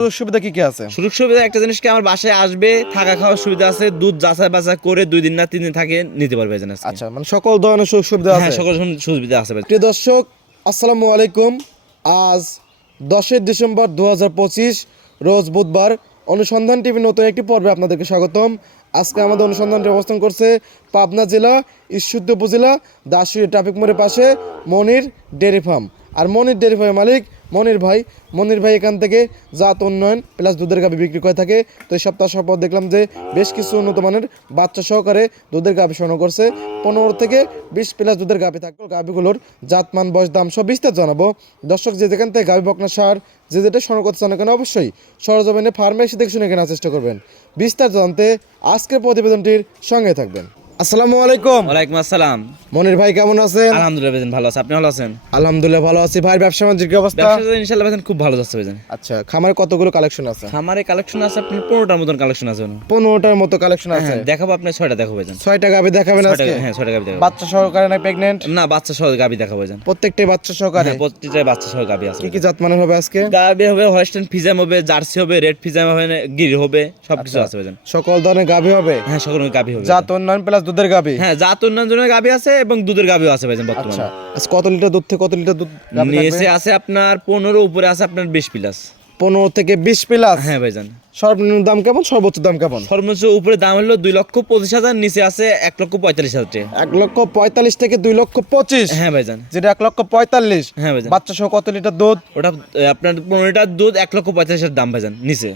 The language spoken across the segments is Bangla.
সুযোগ সুবিধা কি কি আছে? সুযোগ সুবিধা একটা জিনিস কি আমার বাসায় আসবে থাকা খাওয়ার সুবিধা আছে দুধ যাচাই বাছাই করে দুই দিন না তিন দিন থাকে নিতে পারবে আচ্ছা মানে সকল ধরনের সুযোগ সুবিধা হ্যাঁ আছে? সকল সুবিধা আছে প্রিয় দর্শক আসসালামু আলাইকুম। আজ দশই ডিসেম্বর দু রোজ বুধবার অনুসন্ধান টিভি নতুন একটি পর্বে আপনাদেরকে স্বাগতম। আজকে আমাদের অনুসন্ধানটি অবস্থান করছে পাবনা জেলা ঈশ্বরদী উপজেলা দাসুরি ট্রাফিক মোড়ের পাশে মনির ডেয়ারি ফার্ম। আর মনির ডেয়ারি ফার্মের মালিক মনির ভাই মনির ভাই এখান থেকে জাত উন্নয়ন প্লাস দুধের গাভি বিক্রি করে থাকে। তো এই সপ্তাহ সপ্তাহ দেখলাম যে বেশ কিছু উন্নত মানের বাচ্চা সহকারে দুধের গাভি সংগ্রহ করছে। পনেরো থেকে বিশ প্লাস দুধের গাভি থাকবে গাভিগুলোর জাতমান বয়স, দাম সব বিস্তার জানাব। দর্শক যে যেখান থেকে গাভি বকনা সার, যে যেটা সংগ্রহ করতে চান কেন অবশ্যই সরজমিনে ফার্মে এসে দেখে শুনে কেনার চেষ্টা করবেন। বিস্তার জানতে আজকের প্রতিবেদনটির সঙ্গে থাকবেন। আসসালামু আলাইকুম। ওয়ালাইকুম আসসালাম। মনির ভাই কেমন আছেন? আলহামদুলিল্লাহ ভালো আছে। আপনি ভালো আছেন? আলহামদুলিল্লাহ ভালো আছি ভাই। ব্যবসা বাণিজ্যের কি অবস্থা? ব্যবসা ইনশাআল্লাহ খুব ভালো যাচ্ছে ভাইজান আচ্ছা খামার কতগুলো কালেকশন আছে? খামারে কালেকশন আছে আপনার পনেরোটার মতন কালেকশন আছে ভাইজান। পনেরোটার মতো কালেকশন আছে? হ্যাঁ দেখাবো আপনি দেখাবো ভাইজান দেখাবেন আজকে? হ্যাঁ গাবি দেখাবো। বাচ্চা সহকারে না প্রেগনেন্ট না বাচ্চা সহ গাবি দেখাবো ভাইজান প্রত্যেকটাই বাচ্চা সহকারে? হ্যাঁ বাচ্চা সহ গাবি আছে কি কি জাত মানের হবে আজকে? গাবি হবে ফিজাম হবে জার্সি হবে রেড ফিজাম হবে গির হবে সবকিছু আছে ভাইজান সকল ধরনের গাভি হবে? হ্যাঁ সকল গাবি হবে জাত উন্নয়ন প্লাস দুধের গাভি? হ্যাঁ জাত উন্নয়ন জন্য গাবি আছে এবং দুধের গাবিও আছে ভাইজান আচ্ছা বর্তমানে আজ কত লিটার দুধ থেকে কত লিটার দুধ? নিচে আছে আপনার পনেরো উপরে আছে আপনার বিশ প্লাস। পনেরো থেকে বিশ প্লাস? হ্যাঁ ভাইজান। সর্বনিম্ন দাম কেমন? সর্বোচ্চ দাম কেমন? সর্বোচ্চ উপরে দাম হলো দুই লক্ষ পঁচিশ হাজার নিচে আছে এক লক্ষ পঁয়তাল্লিশ হাজার টাকা। এক লক্ষ পঁয়তাল্লিশ থেকে দুই লক্ষ পঁচিশ? হ্যাঁ ভাইজান। যেটা এক লক্ষ পঁয়তাল্লিশ। হ্যাঁ ভাইজান। বাচ্চা সহ কত লিটার দুধ? ওটা আপনার পনেরো লিটার দুধ এক লক্ষ পঁয়তাল্লিশ হাজার দাম ভাইজান নিচে।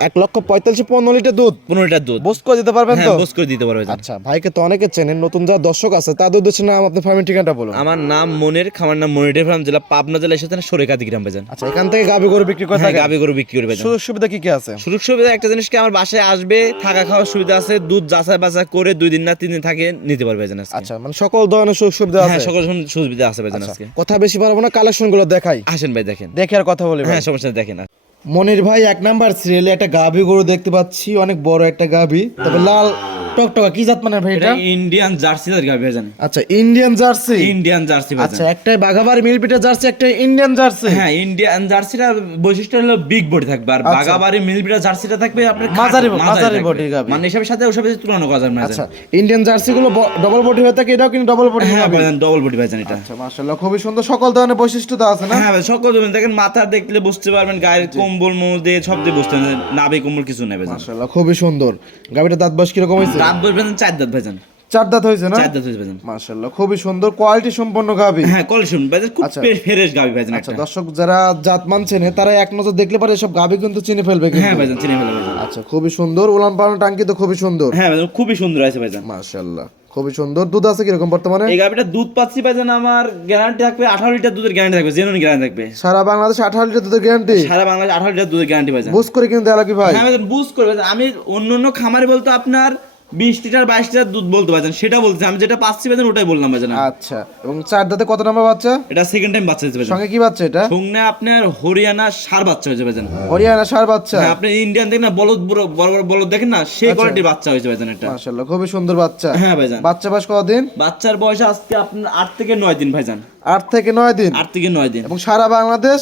এক লক্ষ পঁয়তাল্লিশ পনেরো লিটার দুধ? পনেরো লিটার দুধ। বুঝ করে দিতে পারবেন তো? হ্যাঁ বোস করে দিতে পারবে ভাইজান আচ্ছা ভাইকে তো অনেকে চেনেন নতুন যারা দর্শক আছে তাদের উদ্দেশ্যে নাম আপনার ফার্মের ঠিকানাটা বলুন। আমার নাম মনের খামার নাম ফার্ম জেলা পাবনা জেলা এসেছে সরেকাদি গ্রাম ভাইজান আচ্ছা এখান থেকে গাভি গরু বিক্রি করে হ্যাঁ থাকে গাবি গরু বিক্রি করে ভাইজান সুযোগ সুবিধা কি কি আছে? সুযোগ সুবিধা একটা জিনিস কি আমার বাসায় আসবে থাকা খাওয়ার সুবিধা আছে দুধ যাচাই বাছাই করে দুই দিন না তিন দিন থাকে নিতে পারবে আজকে। আচ্ছা মানে সকল ধরনের সুযোগ সুবিধা হ্যাঁ আছে? সকল সুবিধা আছে ভাইজান আচ্ছা, আজকে। কথা বেশি পারব না কালেকশনগুলো দেখাই। আসেন ভাই দেখেন। দেখে আর কথা বলি। হ্যাঁ সমস্যা দেখেন। মনির ভাই এক নাম্বার সিরিয়ালে একটা গাভি গরু দেখতে পাচ্ছি অনেক বড় একটা গাভি। তবে লাল টকটকা কি জাত মানে ভাই এটা? ইন্ডিয়ান জার্সি ভাইজান। আচ্ছা ইন্ডিয়ান জার্সি ইন্ডিয়ান জার্সি আচ্ছা বাঘাবাড়ি মিলপিটা জার্সি একটা ইন্ডিয়ান জার্সি হ্যাঁ ইন্ডিয়ান জার্সিটা বৈশিষ্ট্য হলো বিগ বডি থাকবে। আর বাগাবাড়ি মিলবিটা জার্সিটা থাকবে আপনার আচ্ছা। মাঝারি মাঝারি body গাভী। মানে এসবের সাথে ওসবের তুলনা করা যাবে না আচ্ছা ইন্ডিয়ান জার্সি গুলো ডবল বডি হয়ে থাকে এটাও কিন্তু ডবল বডি হ্যাঁ ভাইজান ডবল বডি ভাইজান এটা। আচ্ছা মাশাআল্লাহ খুবই সুন্দর সকল ধরনের বৈশিষ্ট্যতা আছে না? হ্যাঁ সকল ধরনের দেখেন মাথা দেখলে বুঝতে পারবেন গায়ের কম্বল মোজ দিয়ে সব দিয়ে পারবেন নাভি কম্বল কিছু নেবে মাশাআল্লাহ খুবই সুন্দর। গাভিটা দাঁত বয়স কীরকম হয়েছে দাঁত বলবেন চার দাঁত ভাইজান। চার দাঁত হয়েছে না? চার দাঁত হয়েছে ভাইজান। মাশাআল্লাহ খুবই সুন্দর। কোয়ালিটি সম্পন্ন গাভি। হ্যাঁ কলেকশন ভাইজান খুব আচ্ছা। ফ্রেশ গাবি ভাইজান আচ্ছা দর্শক যারা জাত মান চেনে তারা এক নজর দেখলে পারে সব গাভি কিন্তু চিনে ফেলবে কিন্তু। হ্যাঁ ভাইজান চিনে ফেলে ভাইজান আচ্ছা খুবই সুন্দর। উলান পালান টাঙ্কি তো খুবই সুন্দর। হ্যাঁ ভাইজান খুবই সুন্দর আছে ভাইজান। মাশাআল্লাহ। খুবই সুন্দর। দুধ আছে কীরকম বর্তমানে? এই গাবিটা দুধ পাচ্ছি ভাইজান আমার গ্যারান্টি থাকবে আঠারো লিটার দুধের গ্যারান্টি থাকবে জেনুইন গ্যারান্টি থাকবে। সারা বাংলাদেশে আঠারো লিটার দুধের গ্যারান্টি সারা বাংলাদেশ আঠারো লিটার দুধের গ্যারান্টি পাইছেন বুঝ করে কিনতে দেওয়া কি ভাই? ভাইজান বুঝ করবে আমি অন্য অন্য খামারে বলতো আপনার বিশ লিটার বাইশ লিটার দুধ বলতে পারছেন সেটা বলতে আমি যেটা পাচ্ছি ওটাই বললাম আচ্ছা এবং চার দাঁতে কত নম্বর বাচ্চা? এটা সেকেন্ড টাইম বাচ্চা দিতে সঙ্গে কি বাচ্চা এটা? সঙ্গে আপনার হরিয়ানা সার বাচ্চা হয়েছে হরিয়ানা সার বাচ্চা? হ্যাঁ আপনি ইন্ডিয়ান দেখেন না বলদ বড় বড় বলদ দেখেন না সেই কোয়ালিটির বাচ্চা হয়েছে ভাইজান এটা। মাশাআল্লাহ খুবই সুন্দর বাচ্চা। হ্যাঁ ভাইজান। বাচ্চা বয়স কতদিন? বাচ্চার বয়স আজকে আপনার আট থেকে নয় দিন ভাইজান। আট থেকে নয় দিন? আট থেকে নয় দিন। এবং সারা বাংলাদেশ?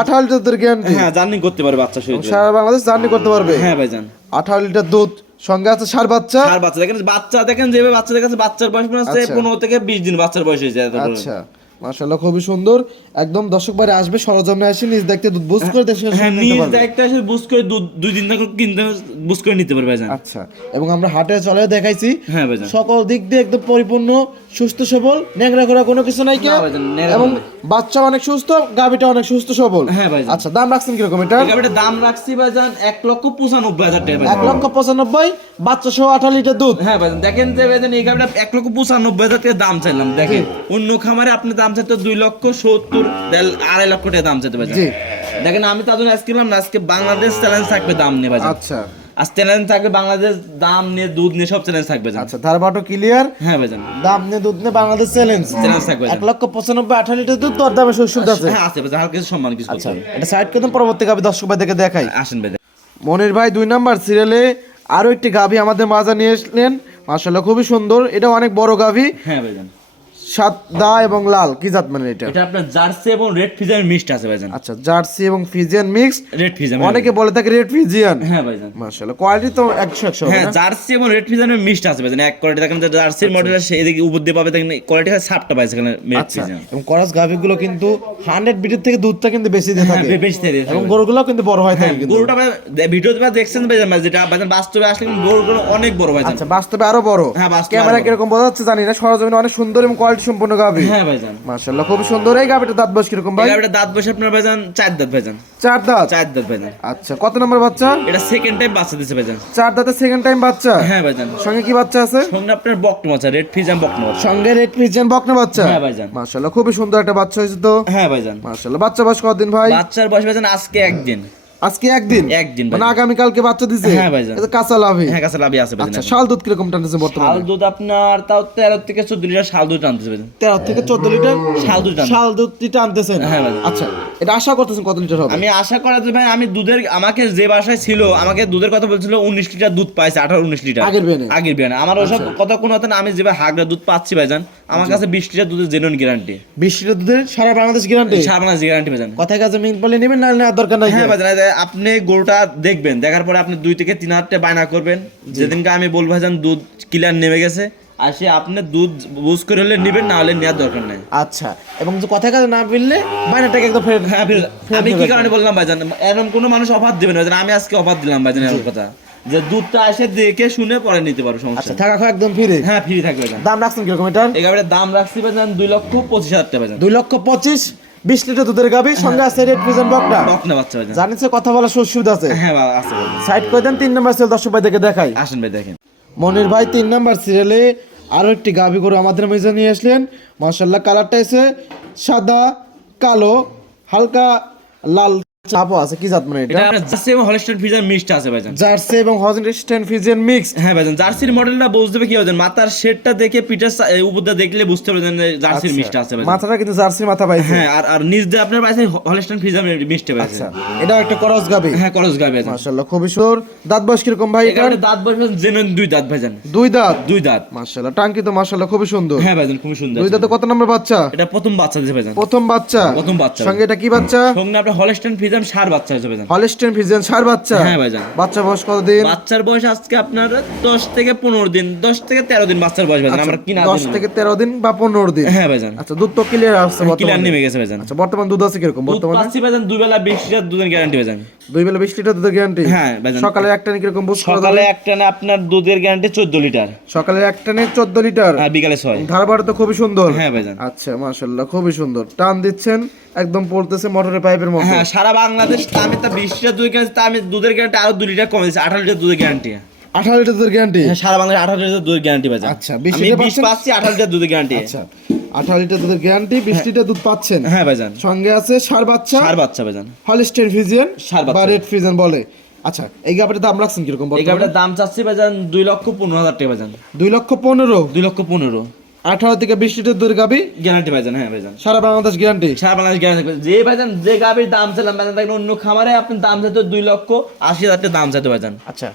আঠারো লিটার গ্যারান্টি হ্যাঁ জার্নি করতে পারে বাচ্চা সারা বাংলাদেশ জার্নি করতে পারবে? হ্যাঁ ভাইজান। আঠারো লিটার দুধ সঙ্গে আছে সার বাচ্চা। আর বাচ্চা। দেখেন বাচ্চা দেখেন যেভাবে বাচ্চা দেখেন বাচ্চার বয়স মনে হচ্ছে আচ্ছা। পনেরো থেকে বিশ দিন বাচ্চার বয়স হয়েছে আচ্ছা। মাশাআল্লাহ খুবই সুন্দর। একদম দর্শক বারে আসবে সরজমে আসে নিজ দেখতে দুধ বুঝ করে দেখে শুনে হ্যাঁ নিজ এসে বুঝ করে দু- দুই দিন থেকে কিনতে বুঝ করে নিতে পারবে ভাইজান। আচ্ছা। এবং আমরা হাটে চলে দেখাইছি। হ্যাঁ ভাইজান। সকল দিক দিয়ে একদম পরিপূর্ণ সুস্থ সবল ন্যাংরা করা কোনো কিছু নাই কি? এবং বাচ্চা অনেক সুস্থ গাবিটা অনেক সুস্থ সবল। হ্যাঁ ভাইজান। আচ্ছা দাম রাখছেন কীরকম এটা? এই গাভিটার দাম রাখছি ভাইজান এক লক্ষ পঁচানব্বই হাজার টাকা এক। লক্ষ পঁচানব্বই বাচ্চা সহ আঠারো লিটার দুধ। হ্যাঁ ভাইজান দেখেন যে ভাইজান এই গাভিটা এক লক্ষ পঁচানব্বই হাজার টাকা দাম চাইলাম দেখেন। অন্য খামারে আপনি দাম চাইতে দুই লক্ষ সত্তর আড়াই লক্ষ টাকা দাম চাইতে ভাইজান। জি। দেখেন আমি তার জন্য আজকে আজকে বাংলাদেশ চ্যালেঞ্জ থাকবে দাম ভাইজান। আচ্ছা। আজ চ্যালেঞ্জ থাকবে বাংলাদেশ দাম নিয়ে দুধ নিয়ে সব চ্যালেঞ্জ থাকবে। আচ্ছা ধারবাটো ক্লিয়ার হ্যাঁ দাম নিয়ে দুধ নিয়ে বাংলাদেশ চ্যালেঞ্জ চ্যালেঞ্জ থাকবে এক লক্ষ পঁচানব্বই আঠারো লিটার দুধ তোর দামে সুবিধা আছে। হ্যাঁ আছে হালকা কিছু সম্মান কিছু আচ্ছা এটা সাইড পরবর্তী গাবি দর্শক ভাই দেখে দেখাই আসেন ভাইজান। মনির ভাই দুই নাম্বার সিরিয়ালে আরও একটি গাভি আমাদের মাঝে নিয়ে এসলেন। মাশাল্লাহ খুবই সুন্দর। এটা অনেক বড় গাভি হ্যাঁ ভাইজান। সাদা এবং লাল কি জাত মানে এটা? এটা আপনার জার্সি এবং রেড ফিজার মিক্সড আছে ভাইজান। আচ্ছা জার্সি এবং ফিজিয়ান মিক্স রেড ফিজার অনেকে বলে থাকে রেড ফিজিয়ান হ্যাঁ ভাইজান। মাশাআল্লাহ কোয়ালিটি তো একশো একশো হ্যাঁ জার্সি এবং রেড ফিজার মিক্সড আছে ভাইজান। এক কোয়ালিটি দেখেন যে জার্সির মডেল আছে এদিকে উপর দিয়ে পাবে দেখেন কোয়ালিটি হয় সাতটা পাইছে এখানে রেড আচ্ছা ফিজার এবং করাস গাভিগুলো কিন্তু হান্ড্রেড বিটের থেকে দুধটা কিন্তু বেশি দিয়ে হ্যাঁ থাকে। বেশি থেকে। এবং গরুগুলো কিন্তু বড় হয় থাকে কিন্তু। গরুটা ভিডিওতে দেখছেন ভাইজান যেটা ভাইজান বাস্তবে আসলে গরুগুলো অনেক বড় ভাইজান। আচ্ছা বাস্তবে আরও বড়। হ্যাঁ, বাস্তবে ক্যামেরা কীরকম বোঝা যাচ্ছে জানি না সরজমিনে অনেক সুন্দর এবং কোয়ালিটি সম্পন্ন গাভি? হ্যাঁ ভাইজান। মাশাআল্লাহ খুব সুন্দর। এই গাভিটা দাঁত বয়স কীরকম ভাই? এটা দাঁত বসে আপনার ভাইজান চার দাঁত ভাইজান। চার দাঁত? চার দাঁত ভাইজান। আচ্ছা কত নম্বর বাচ্চা? এটা সেকেন্ড টাইম বাচ্চা দিছে ভাইজান। চার দাঁতের সেকেন্ড টাইম বাচ্চা? হ্যাঁ ভাইজান। সঙ্গে কি বাচ্চা আছে? সঙ্গে আপনার বকনা বাচ্চা রেড ফিজাম বকনা বাচ্চা। সঙ্গে রেড পিজন বকনা বাচ্চা? হ্যাঁ ভাইজান। মাশাআল্লাহ খুবই সুন্দর একটা বাচ্চা হয়েছে তো। হ্যাঁ ভাইজান। মাশাআল্লাহ বাচ্চা বয়স কতদিন ভাই? বাচ্চার বয়স ভাইজান আজকে একদিন। আজকে একদিন? একদিন মানে আগামী কালকে বাচ্চা দিছে? হ্যাঁ ভাইজান। এটা কাঁচা লাভি হ্যাঁ লাভি আছে আচ্ছা শাল দুধ কীরকম টানতেছে শাল দুধ আপনার তাও তেরো থেকে চোদ্দ লিটার শাল দুধ টানতেছে ভাইজান। তেরো থেকে চোদ্দ লিটার শাল দুধ টানতে শাল দুধ টানতেছেন হ্যাঁ ভাইজান। আচ্ছা এটা আশা করতেছেন কত লিটার হবে? আমি আশা করা যে ভাই আমি দুধের আমাকে যে বাসায় ছিল আমাকে দুধের কথা বলছিল উনিশ লিটার দুধ পাইছে আঠারো উনিশ লিটার। আগের বিয়ানে? আগের বিয়ানে। আমার ওসব কথা কোনো কথা না আমি যেভাবে হাগড়া দুধ পাচ্ছি ভাইজান আমার কাছে বিশ লিটার দুধের জেনুইন গ্যারান্টি বিশ লিটার দুধের সারা বাংলাদেশ গ্যারান্টি সারা বাংলাদেশ গ্যারান্টি ভাইজান কথায় কাছে মিন পড়লে নেবেন না নেওয়ার দরকার নাই হ্যাঁ ভাইজান আপনি গরুটা দেখবেন দেখার পরে আপনি দুই থেকে তিন হাজার টাকা বায়না করবেন। যেদিনকে আমি বলব ভাইজান দুধ ক্লিয়ার নেমে গেছে। আর সে আপনি দুধ বুঝ করে হলে নেবেন না হলে নেওয়ার দরকার নেই। আচ্ছা এবং যে কথায় কাছে না মিললে বাইনাটাকে একদম ফেরত হ্যাঁ আমি কি কারণে বললাম ভাইজান এরকম কোনো মানুষ অফার দেবে না ভাইজান আমি আজকে অফার দিলাম ভাইজান এরকম কথা। যে দুধটা এসে দেখে শুনে পরে নিতে পারো সমস্যা আচ্ছা থাকা খাওয়া একদম ফিরে হ্যাঁ ফ্রি থাকবে দাম রাখছেন কীরকম এটার এই গাড়ির দাম রাখছি ভাইজান দুই লক্ষ পঁচিশ হাজার টাকা ভাইজান দুই লক্ষ পঁচিশ বিশ লিটার দুধের গাবি সঙ্গে আছে রেড বকটা বকনা বাচ্চা ভাইজান কথা সুযোগ সুবিধা আছে? হ্যাঁ আছে। সাইড করে দেন তিন নম্বর সেল দর্শক ভাই দেখে দেখাই। আসেন ভাই দেখেন। মনির ভাই তিন নাম্বার সিরিয়ালে আরও একটি গাভি গরু আমাদের মেজে নিয়ে আসলেন। মার্শাল্লাহ কালারটা এসে সাদা কালো হালকা লাল। চাপও আছে কি জাত মানে এটা? জার্সি এবং মিক্সড আছে ভাইজান। জার্সি এবং মিক্স হ্যাঁ ভাইজান জার্সির মডেলটা বুঝতে হবে কি ভাইজান মাথার শেডটা দেখে পিটার উপরটা দেখলে বুঝতে পারবেন জার্সির মিক্সটা আছে ভাইজান। মাথাটা কিন্তু জার্সি মাথা পাইছে। হ্যাঁ আর আর নিচ দিয়ে আপনার ফিজার মিক্সটা পাইছে আচ্ছা এটা একটা করস গাবি। হ্যাঁ করস গাবে মার্শাল্লাহ খুবই সুন্দর। দাঁত বয়স কীরকম ভাই এটা দাঁত বসে জেনুইন দুই দাঁত ভাইজান। দুই দাঁত? দুই দাঁত। মার্শাল্লাহ টাঙ্কি তো খুবই সুন্দর। হ্যাঁ ভাইজান খুবই সুন্দর দুই দাঁতে কত নম্বর বাচ্চা? এটা প্রথম বাচ্চা দিয়েছে ভাইজান। প্রথম বাচ্চা। প্রথম বাচ্চা। সঙ্গে এটা কি বাচ্চা? সঙ্গে আপনার হলস্টেন ফিজাম সার বাচ্চা হিসেবে হলিস্টেন ফ্রিজিয়ান সার বাচ্চা? হ্যাঁ ভাইজান। বাচ্চা বয়স কতদিন? বাচ্চার বয়স আজকে আপনার দশ থেকে পনেরো দিন দশ থেকে তেরো দিন বাচ্চার বয়স ভাইজান আমরা কিনা দশ থেকে তেরো দিন বা পনেরো দিন? হ্যাঁ ভাইজান। আচ্ছা দুধ তো ক্লিয়ার আসছে বর্তমানে। ক্লিয়ার নেমে গেছে ভাইজান। আচ্ছা বর্তমান দুধ আছে কীরকম? দুধ বর্তমানে? পাচ্ছি ভাইজান দুই বেলা বিশ লিটার দুধের গ্যারান্টি ভাইজান। দুই বেলা বিশ লিটার দুধের গ্যারান্টি হ্যাঁ সকালে একটা কীরকম বুঝ সকালে যাবে? একটা না আপনার দুধের গ্যারান্টি চোদ্দ লিটার। সকালে একটা নে চোদ্দ লিটার? আর বিকালে ছয়। ধারবার তো খুবই সুন্দর। হ্যাঁ ভাইজান। আচ্ছা মাশাল্লাহ খুবই সুন্দর। টান দিচ্ছেন একদম পড়তেছে মোটরের পাইপের মতো। হ্যাঁ সারা বাংলাদেশ আমি তা বিশ লিটার দুধ গ্যারান্টি আমি দুধের গ্যারান্টি আরও দুই লিটার কমে দিচ্ছি আঠারো লিটার দুধের গ্যারান্টি আঠারো লিটার দুধের গ্যারান্টি হ্যাঁ সারা বাংলাদেশ আঠারো লিটার দুধের গ্যারান্টি ভাইজান। আচ্ছা, 20 বিশ? পাচ্ছি আঠারো লিটার দুধের গ্যারান্টি আচ্ছা। আঠারো লিটার দুধের গ্যারান্টি বিশ লিটার দুধ পাচ্ছেন। হ্যাঁ ভাইজান। সঙ্গে আছে সার বাচ্চা সার বাচ্চা ভাইজান। হলিস্টেন ফিজিয়ান সার বাচ্চা। বা রেড ফিজিয়ান বলে। আচ্ছা এই গাভীটার দাম রাখছেন কীরকম এই বর্তমানে? দাম চাচ্ছি ভাইজান দুই লক্ষ পনেরো হাজার টাকা ভাইজান। দুই লক্ষ পনেরো। দুই লক্ষ পনেরো। আঠারো থেকে বিশ লিটার দুধের গাভী? গ্যারান্টি ভাইজান হ্যাঁ ভাইজান। সারা বাংলাদেশ গ্যারান্টি সারা বাংলাদেশ গ্যারান্টি যে ভাইজান যে গাভীর দাম চাইলাম ভাইজান দেখেন অন্য খামারে আপনি দাম চাইতে দুই লক্ষ আশি হাজার টাকা দাম চাইতে ভাইজান। আচ্ছা।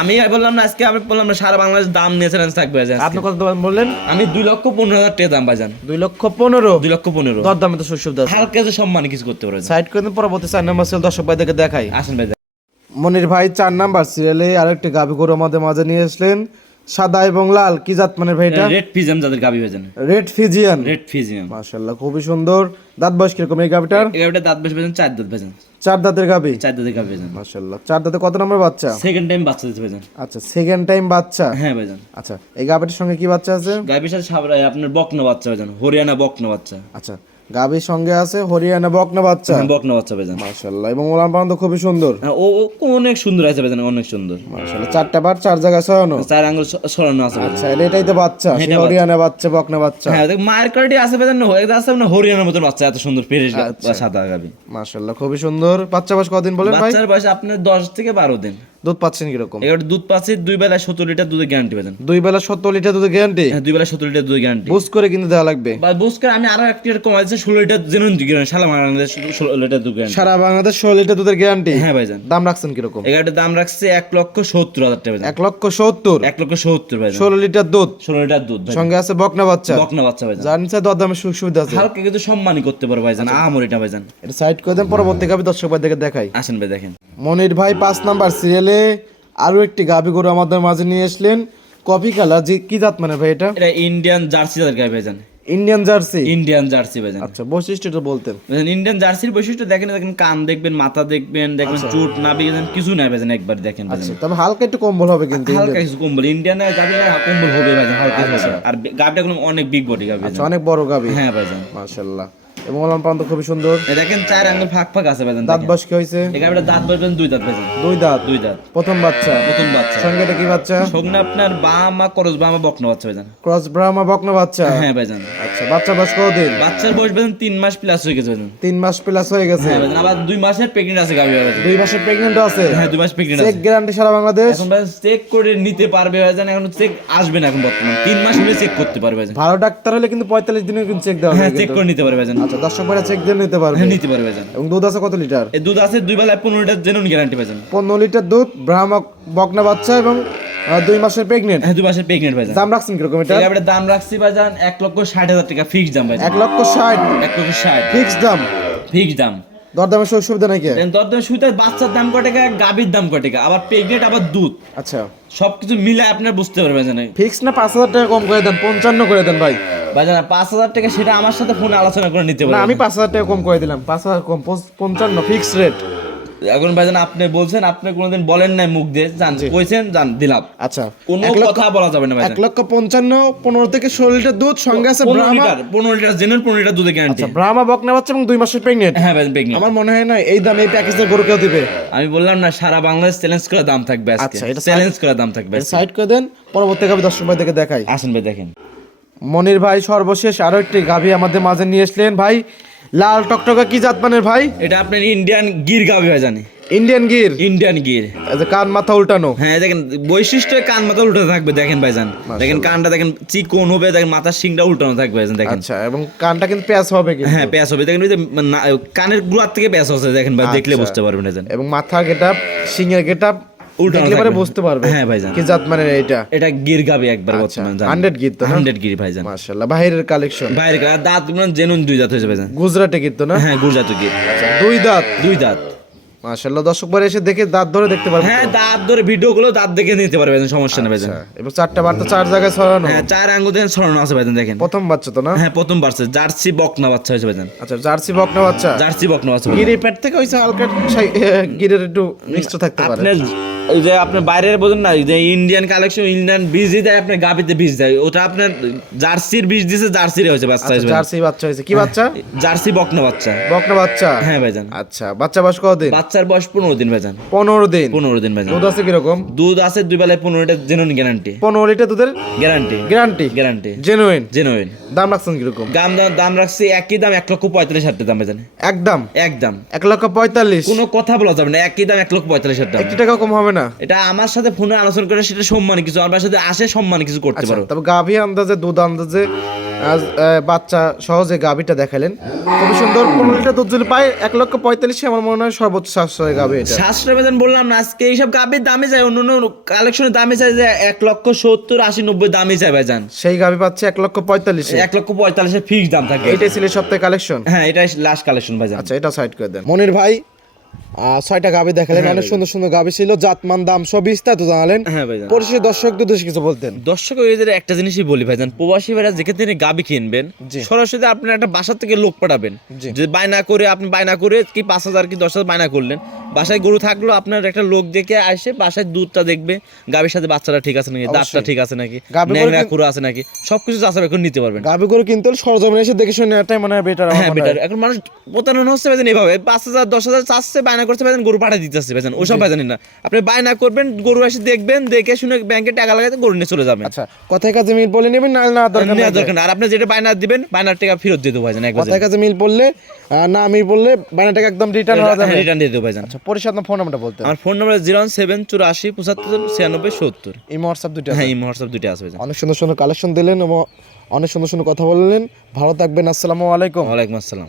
আমি বললাম না আজকে আমি বললাম না সারা বাংলাদেশ দাম নিয়ে চ্যালেঞ্জ থাকবে ভাইজান আপনি কত দাম বললেন? আমি দুই লক্ষ পনেরো হাজার টাকা দাম ভাইজান। দুই লক্ষ পনেরো? দুই লক্ষ পনেরো। দর দামে তো সুযোগ আছে। হালকা যে সম্মানে কিছু করতে পারে সাইড করে পরবর্তী চার নাম্বার সেল দর্শক ভাইদেরকে দেখাই। আসেন ভাইজান। মনির ভাই চার নাম্বার সিরিয়ালে আরেকটি গাভী গরু আমাদের মাঝে নিয়ে আসলেন। সাদা এবং লাল কি জাত মানের ভাইটা রেড ফিজিয়াম যাদের গাভী ভাইজান। রেড ফিজিয়ান রেড ফিজিয়াম মাশাল্লাহ খুবই সুন্দর। দাঁত বয়স কীরকম এই গাভীটার? এই গাভীটা দাঁত বেশ ভাইজান চার দাঁত ভাইজান। চার দাঁতের গাভী? চার দাঁতের গাভী ভাইজান। মাশাল্লাহ চার দাঁতে কত নম্বর বাচ্চা? সেকেন্ড টাইম বাচ্চা দিতে ভাইজান। আচ্ছা সেকেন্ড টাইম বাচ্চা? হ্যাঁ ভাইজান। আচ্ছা এই গাভীটির সঙ্গে কি বাচ্চা আছে? গাভীর সাথে আপনার বকনা বাচ্চা ভাইজান হরিয়ানা বকনা বাচ্চা। আচ্ছা গাভীর সঙ্গে আছে হরিয়ানা বকনা বাচ্চা। হ্যাঁ, বকনা বাচ্চা ভাইজান মাশাল্লাহ এবং ওলান পালন তো খুবই সুন্দর। হ্যাঁ, ও অনেক সুন্দর আছে ভাইজান অনেক সুন্দর। মাশাল্লাহ চারটা বার চার জায়গায় ছড়ানো। চার আঙ্গুল সরানো আছে আচ্ছা এটাই তো বাচ্চা হরিয়ানা বাচ্চা বকনা বাচ্চা। হ্যাঁ আছে ভাইজান না হয়ে আছে না হরিয়ানার মতন বাচ্চা এত সুন্দর পেরিস আচ্ছা। সাদা গাভী। মাশাল্লাহ খুবই সুন্দর। বাচ্চা বয়স কদিন বলেন ভাই? বাচ্চার বয়স আপনার দশ থেকে বারো দিন। দুধ পাচ্ছেন কীরকম? এবার দুধ পাচ্ছি দুই বেলা সত্তর লিটার দুধের গ্যারান্টি পেতেন দুই বেলা সত্তর লিটার দুধের গ্যারান্টি দুই বেলা সত্তর লিটার দুধের গ্যারান্টি বুঝ করে কিন্তু দেওয়া লাগবে। বা বুঝ করে আমি আরও একটি কমাই দিচ্ছি ষোলো লিটার জেনুইন গ্যারান্টি সালা বাংলাদেশ ষোলো লিটার দুধ গ্যারান্টি সারা বাংলাদেশ ষোলো লিটার দুধের গ্যারান্টি হ্যাঁ ভাইজান। দাম রাখছেন কীরকম? দাম রাখছে এক লক্ষ সত্তর হাজার টাকা এক লক্ষ সত্তর? এক লক্ষ সত্তর ভাইজান। ষোলো লিটার দুধ? ষোলো লিটার দুধ সঙ্গে আছে বকনা বাচ্চা। বকনা বাচ্চা ভাইজান। যার নিচে দর দামের সুযোগ সুবিধা আছে। হালকা কিন্তু সম্মানই করতে পারো ভাইজান। আমর এটা ভাইজান। এটা সাইড করে দেন পরবর্তী গাবি দর্শক ভাই দেখে দেখাই। আসেন ভাই দেখেন। মনির ভাই পাঁচ নাম্বার সিরিয়ালে আরও একটি গাবি গরু আমাদের মাঝে নিয়ে আসলেন। কফি কালার যে কি জাত মানে ভাই এটা? এটা ইন্ডিয়ান জার্সি তাদের গায়ে ভাইজান। ইন্ডিয়ান জার্সি ইন্ডিয়ান জার্সি ভাইজান। আচ্ছা বৈশিষ্ট্যটা বলতেন। ইন্ডিয়ান জার্সির বৈশিষ্ট্য দেখেন দেখেন কান দেখবেন মাথা দেখবেন দেখবেন চুট নাবি কিছু নাই ভাইজান একবার দেখেন আচ্ছা তবে হালকা একটু কম্বল হবে কিন্তু হালকা কিছু কম্বল ইন্ডিয়ান গাবি কম্বল হবে ভাইজান হালকা আর গাবিটা কোনো অনেক বিগ বডি গাবি আচ্ছা অনেক বড় গাবি হ্যাঁ ভাইজান। মাশাআল্লাহ। এবং ওলান খুবই সুন্দর। দেখেন চার আঙ্গুল ফাঁক ফাঁক আছে ভাইজান দাঁত। বয়স কি হয়েছে? এই গাবিটা দাঁত দুই দাঁত ভাইজান। দুই দাঁত? দুই দাঁত। প্রথম বাচ্চা। প্রথম বাচ্চা। সঙ্গে এটা কি বাচ্চা? সঙ্গে আপনার বামা বামা বকনা বাচ্চা ভাইজান। ক্রস বকনা বাচ্চা? হ্যাঁ ভাইজান। আচ্ছা বাচ্চা বয়স কতদিন? বাচ্চার বয়স ভাইজান তিন মাস প্লাস হয়ে গেছে ভাইজান। তিন মাস প্লাস হয়ে গেছে? হ্যাঁ ভাইজান আবার দুই মাসের প্রেগনেন্ট আছে গাবি ভাইজান। দুই মাসের প্রেগনেন্ট আছে? হ্যাঁ দুই মাস প্রেগনেন্ট চেক গ্যারান্টি সারা বাংলাদেশ? এখন চেক করে নিতে পারবে ভাইজান এখন চেক আসবে না এখন বর্তমান। তিন মাস হলে চেক করতে পারবে ভাইজান। ভালো ডাক্তার হলে কিন্তু পঁয়তাল্লিশ দিনে কিন্তু চেক দেওয়া হ্যাঁ চেক করে নিতে পারবে ভাইজান। আচ্ছা দর্শক ভাইরা চেক দিয়ে নিতে পারবে। হ্যাঁ নিতে পারবে ভাইজান। এবং দুধ আছে কত লিটার? এই দুধ আছে দুই বেলায় পনেরো লিটার জেনুন গ্যারান্টি ভাইজান। পনেরো লিটার দুধ ব্রাহ্মা বকনা বাচ্চা এবং দুই মাসের প্রেগনেন্ট হ্যাঁ দুই মাসের প্রেগনেন্ট ভাইজান। দাম রাখছেন কীরকম এটা? এই দাম রাখছি ভাইজান এক লক্ষ ষাট হাজার টাকা ফিক্স দাম ভাইজান। এক লক্ষ ষাট। এক লক্ষ ষাট। ফিক্স দাম? ফিক্স দাম। দরদামের সুযোগ সুবিধা নাই কে? দেন দরদাম সুবিধা বাচ্চার দাম কয় টাকা গাবির দাম কয় টাকা আবার প্রেগনেন্ট আবার দুধ। আচ্ছা। সবকিছু মিলে আপনার বুঝতে পারবেন জানেন ফিক্স না পাঁচ হাজার টাকা কম করে দেন পঞ্চান্ন করে দেন ভাই। ভাইজান পাঁচ হাজার টাকা সেটা আমার সাথে ফোনে আলোচনা করে নিতে না পারবেন আমি পাঁচ হাজার টাকা কম করে দিলাম। পাঁচ হাজার কম পঁচ- পঞ্চান্ন ফিক্স রেট এখন ভাইজান আপনি বলছেন আপনি কোনোদিন বলেন নাই মুখ দিয়ে। জান কইছেন জান দিলাম। আচ্ছা। কোনো এক লক্ষ কথা বলা যাবে না এক লক্ষ পঞ্চান্ন পনেরো থেকে ষোলো লিটার দুধ সঙ্গে আছে পনেরো ব্রাহ্মা লিটার পনেরো লিটার জেনুইন পনেরো লিটার দুধে গ্যারান্টি আচ্ছা ব্রাহ্মা বকনা বাচ্চা এবং দুই মাসের প্রেগনেন্ট হ্যাঁ ভাইজান প্রেগনেন্ট আমার মনে হয় না এই দামে এই প্যাকেজের গরু কেউ দিবে। আমি বললাম না সারা বাংলাদেশ চ্যালেঞ্জ করে দাম থাকবে আজকে। আচ্ছা, এটা চ্যালেঞ্জ করে দাম থাকবে আজকে। সাইড করে দেন পরবর্তী গাভি দর্শক ভাই দেখে দেখাই। আসেন ভাই দেখেন। মনির ভাই সর্বশেষ আরও একটি গাভী আমাদের মাঝে নিয়ে আসলেন ভাই লাল টকটকা কি জাত মানের ভাই? এটা আপনার ইন্ডিয়ান গির গাবি ভাই জানি। ইন্ডিয়ান গির? ইন্ডিয়ান গির। কান মাথা উল্টানো। হ্যাঁ দেখেন বৈশিষ্ট্য কান মাথা উল্টো থাকবে দেখেন ভাই ভাইজান দেখেন কানটা দেখেন চিকন হবে দেখেন মাথার শিংটা উল্টানো থাকবে ভাইজান দেখেন। আচ্ছা এবং কানটা কিন্তু পেঁয়াজ হবে কিন্তু। হ্যাঁ প্যাস হবে। দেখেন ওই যে না- কানের গুড়ার থেকে প্যাস হচ্ছে দেখেন ভাই দেখলে আচ্ছা। বুঝতে পারবেন ভাইজান এবং মাথা গেটআপ সিংয়ের গেটআপ উল্টানো থাকবে। বুঝতে পারবে হ্যাঁ ভাইজান। কি জাত মানে এটা। এটা গির গাবি একবার আচ্ছা, বর্তমান 100 গির তো না? হান্ড্রেড গির ভাইজান। মাশাআল্লাহ বাহিরের কালেকশন বাইরে দাঁত মানে জেনুন দুই দাঁত হয়েছে ভাইজান। গুজরাটে কিন্তু না? হ্যাঁ গুজরাট গির। দুই দাঁত? দুই দাঁত। মাশাআল্লাহ দর্শক পরে এসে দেখে দাঁত ধরে দেখতে পারবে হ্যাঁ দাঁত ধরে ভিডিও গুলো দাঁত দেখে নিতে পারবে সমস্যা নেই ভাইজান। আচ্ছা এবং চারটা বার্তা চার জায়গায় ছড়ানো। হ্যাঁ চার আঙ্গুল ছড়ানো আছে ভাইজান দেখেন। প্রথম বাচ্চা তো না? হ্যাঁ প্রথম বাচ্চা জার্সি বকনা বাচ্চা হয়েছে ভাইজান। আচ্ছা জার্সি বকনা বাচ্চা? জার্সি বকনা বাচ্চা। গিরের পেট থেকে হইছে হালকা গিরের একটু মিক্সড থাকতে পারে। ওই যে আপনার বাইরের বোঝেন না যে ইন্ডিয়ান কালেকশন ইন্ডিয়ান বীজ দেয় আপনার গাবিতে বীজ দেয়। ওটা আপনার জার্সির বীজ দিছে জার্সির হয়েছে বাচ্চা আচ্ছা, হয়েছে জার্সি বাচ্চা হয়েছে। কি বাচ্চা? জার্সি বকনা বাচ্চা। বকনা বাচ্চা? হ্যাঁ ভাইজান। আচ্ছা বাচ্চা বয়স কতদিন? বাচ্চার বয়স পনেরো দিন ভাইজান। পনেরো দিন? পনেরো দিন ভাইজান। দুধ আছে কীরকম? দুধ আছে দুই বেলায় পনেরো লিটার জেনুইন গ্যারান্টি পনেরো লিটার দুধের guarantee guarantee guarantee genuine genuine দাম রাখছেন কীরকম? দাম দাম দাম রাখছি একই দাম এক লক্ষ পঁয়তাল্লিশ হাজার টাকা দাম ভাইজান। একদম? একদম। এক লক্ষ পঁয়তাল্লিশ? কোনো কথা বলা যাবে না একই দাম এক লক্ষ পঁয়তাল্লিশ হাজার টাকা একটি টাকা কম হবে না? এটা আমার সাথে ফোনে আলোচনা করে সেটা সম্মান কিছু আমার সাথে আসে সম্মান কিছু করতে আচ্ছা পারো। তবে গাভী আন্দাজে দুধ আন্দাজে আজ বাচ্চা সহজে গাভীটা দেখালেন। খুবই সুন্দর পনেরো লিটার দুধ যদি পায় এক লক্ষ পঁয়তাল্লিশে আমার মনে হয় সর্বোচ্চ সাশ্রয় গাভী এটা। সাশ্রয় বেতন বললাম না আজকে এইসব গাবির দামে যায় অন্য অন্য কালেকশনের দামে চাই যে এক লক্ষ সত্তর আশি নব্বই দামে চাই ভাইজান। সেই গাভী পাচ্ছে এক লক্ষ পঁয়তাল্লিশে। এক লক্ষ পঁয়তাল্লিশের ফিক্স দাম থাকবে এইটাই ছিল সপ্তাহে কালেকশন হ্যাঁ এটাই লাস্ট কালেকশন ভাইজান। আচ্ছা এটা সাইড করে দেন। মনির ভাই ছয়টা গাভী দেখালেন অনেক সুন্দর সুন্দর গাভী ছিল। জাতমান দাম সব বিস্তারিত জানালেন। হ্যাঁ পরিশেষে দর্শকদের উদ্দেশ্যে কিছু বলতেন। দর্শক এদের একটা জিনিসই বলি ভাইজান প্রবাসী ভাইরা যেখান থেকে গাবি কিনবেন সরাসরি আপনি একটা বাসা থেকে লোক পাঠাবেন। যে বায়না করে আপনি বায়না করে কি পাঁচ হাজার কি দশ হাজার বায়না করলেন। বাসায় গরু থাকল আপনার একটা লোক দেখে আসে বাসায় দুধটা দেখবে গাবির সাথে বাচ্চাটা ঠিক আছে নাকি দাঁতটা। ঠিক আছে নাকি ন্যাংরা আছে নাকি সবকিছু যাচাই করে নিতে পারবেন। গাভী গরু কিনতে সরজমিনে এসে দেখে শুনে নেওয়াটাই মনে হয় বেটার হ্যাঁ বেটার এখন মানুষ প্রতারণা হচ্ছে ভাইজান এভাবে পাঁচ হাজার দশ হাজার চাচ্ছে বায়না বায়না করতে পারেন গরু পাঠা দিতেছে ভাইজান। ওসব ভাইজানি না। আপনি বায়না করবেন গরু এসে দেখবেন দেখে শুনে ব্যাংকে টাকা লাগাতে গরু নিয়ে চলে যাবেন। আচ্ছা কথায় কাজে মিল বলে নেবেন না না দরকার নেই? দরকার না। আর আপনি যেটা বায়না দিবেন বায়নার টাকা ফেরত দিয়ে দেবো ভাইজান একবার কথায় কাজে মিল বললে না মিল বললে বানা টাকা একদম রিটার্ন হওয়া যাবে। রিটার্ন দিয়ে দেবো ভাইজান। আচ্ছা পরিষদ ফোন নাম্বারটা বলতে। আমার ফোন নম্বর জিরো সেভেন চুরাশি পঁচাত্তর ছিয়ানব্বই সত্তর এই হোয়াটসঅ্যাপ দুটো হ্যাঁ এই হোয়াটসঅ্যাপ দুইটা আছে ভাইজান। অনেক সুন্দর সুন্দর কালেকশন দিলেন এবং অনেক সুন্দর সুন্দর কথা বললেন। ভালো থাকবেন আসসালামু আলাইকুম। ওয়ালাইকুম আসসালাম।